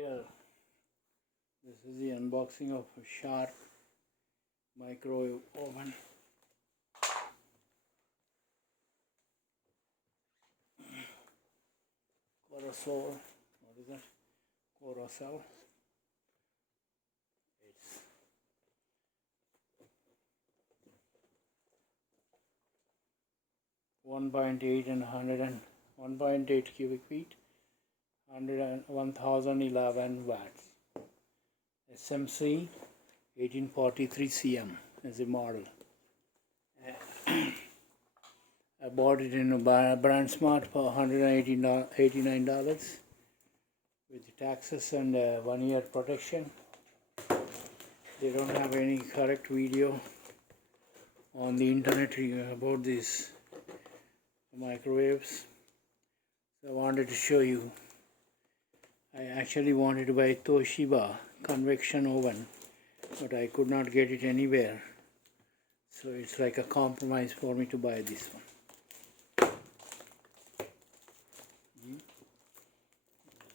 Here, this is the unboxing of a Sharp microwave oven. Corosol, what is that? Corosol. It's 1.8 and 1.8 cubic feet, 1011 watts. SMC 1843 CM is the model. I bought it in a BrandSmart for $189 with taxes and 1 year protection. They don't have any correct video on the internet about these microwaves, so I wanted to show you. I actually wanted to buy Toshiba convection oven, but I could not get it anywhere, so it's like a compromise for me to buy this one.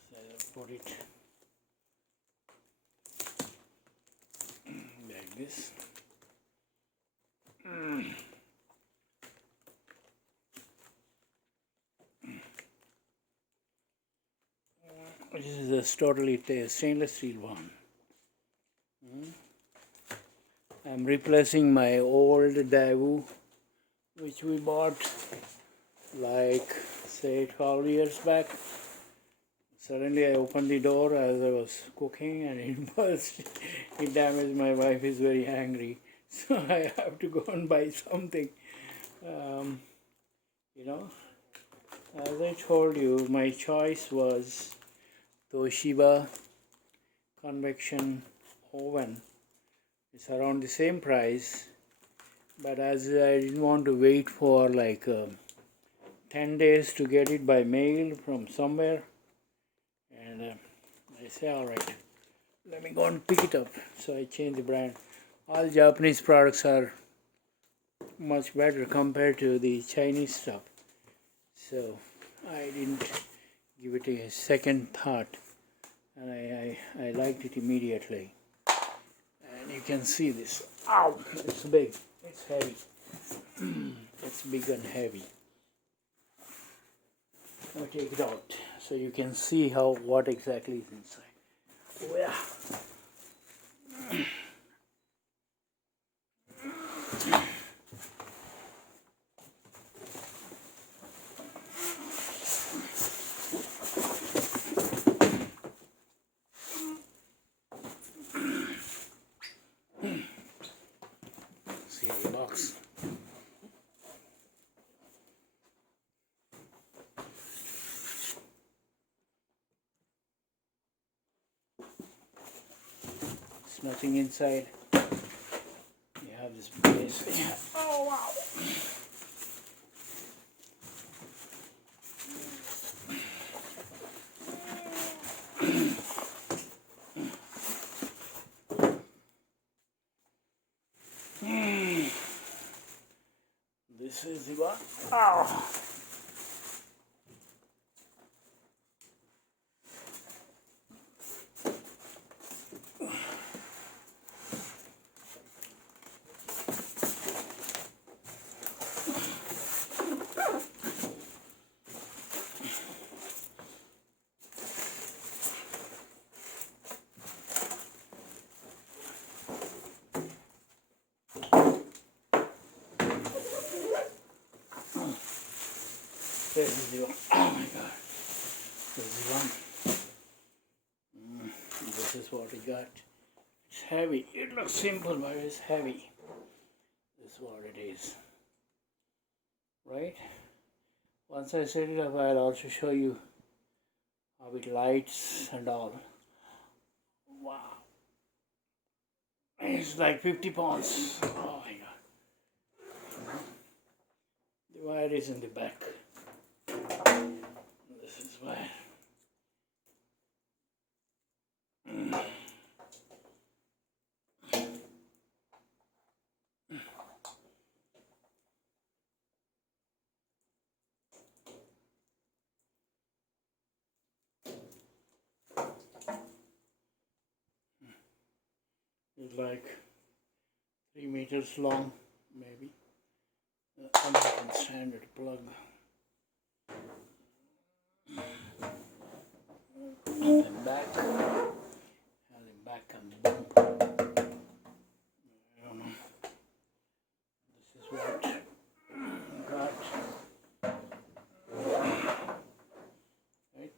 So I put it like this. This is a totally stainless steel one. I'm replacing my old Daewoo, which we bought like say 12 years back. Suddenly I opened the door as I was cooking and it burst. It damaged. My wife is very angry, so I have to go and buy something. As I told you, my choice was Toshiba convection oven. It's around the same price, but as I didn't want to wait for like 10 days to get it by mail from somewhere, and I say, alright, let me go and pick it up. So I changed the brand. All Japanese products are much better compared to the Chinese stuff, so I didn't give it a second thought, and I liked it immediately. And you can see this. Ow! It's big. It's heavy. It's big and heavy. I'll take it out so you can see what exactly is inside. Oh, yeah. See the box. There's nothing inside. You have this base. Oh wow! This is the one. Oh. This is the one. Oh my god. This is one. This is what we got. It's heavy. It looks simple, but it's heavy. This is what it is. Right? Once I set it up, I'll also show you how it lights and all. Wow. It's like 50 pounds. Oh my god. The wire is in the back. This is why. is like 3 meters long, maybe. American standard plug. And then back and bump. I don't know. This is what I got. Right?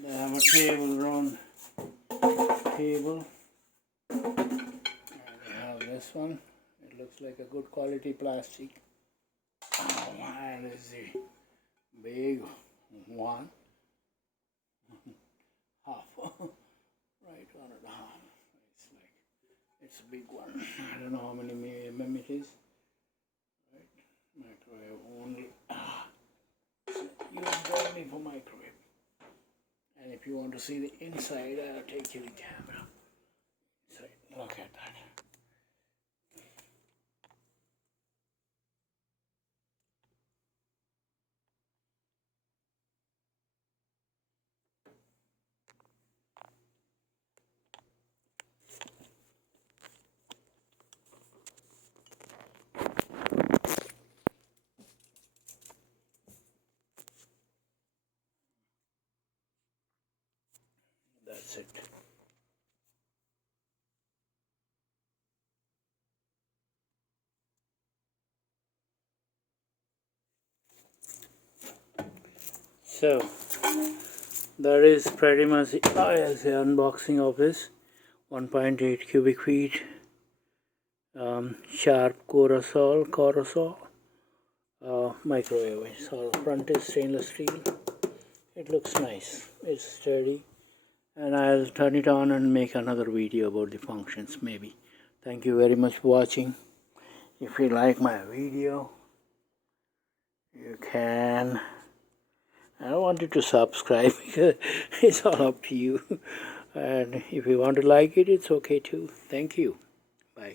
They have a table, round table. And they have this one. It looks like a good quality plastic. Oh, and this is the big one. Half. Right, 1.5. It's a big one. I don't know how many mm it is. Right, microwave only. Used only for microwave. And if you want to see the inside, I'll take you the camera. Inside, look at that. That's it. So that is pretty much the unboxing of this 1.8 cubic feet Sharp Corosol microwave. It's all front is stainless steel. It looks nice. It's sturdy. And I'll turn it on and make another video about the functions maybe. Thank you very much for watching. If you like my video, you can. I don't want you to subscribe because it's all up to you. And if you want to like it, it's okay too. Thank you. Bye.